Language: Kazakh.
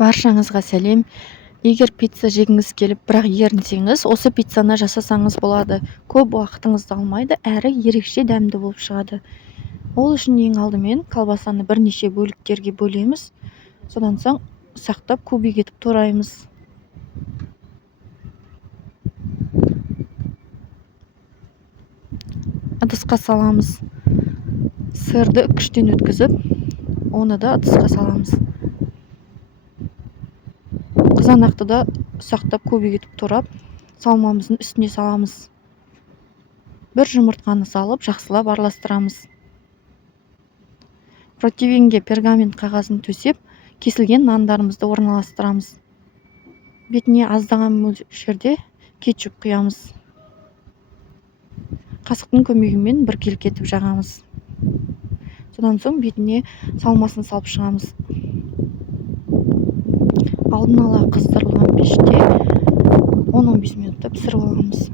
Баршаңызға сәлем. Егер пицца жегіңіз келіп, бірақ ерінсеңіз, осы пиццаны жасасаңыз болады. Көп уақытыңызды алмайды, әрі ерекше дәмді болып шығады. Ол үшін ең алдымен колбасаны бірнеше бөліктерге бөлеміз. Содан соң сақтап кубик етіп тураймыз. Ыдысқа саламыз. Сырды күштен өткізіп, оны да ыдысқа саламыз. Қызанақты да ұсақтап кубик етіп турап, салмамыздың үстіне саламыз. Бір жұмыртқаны салып, жақсылап араластырамыз. Противенге пергамент қағазын төсеп, кесілген нандарымызды орналастырамыз. Бетіне аздаған мөлшерде кетчуп құямыз. Қасықтың көмегімен біркелкі етіп жағамыз. Содан соң бетіне салмасын салып шығамыз. Алдын ала қыздырылған пеште 10-15 минутта пісіріп аламыз.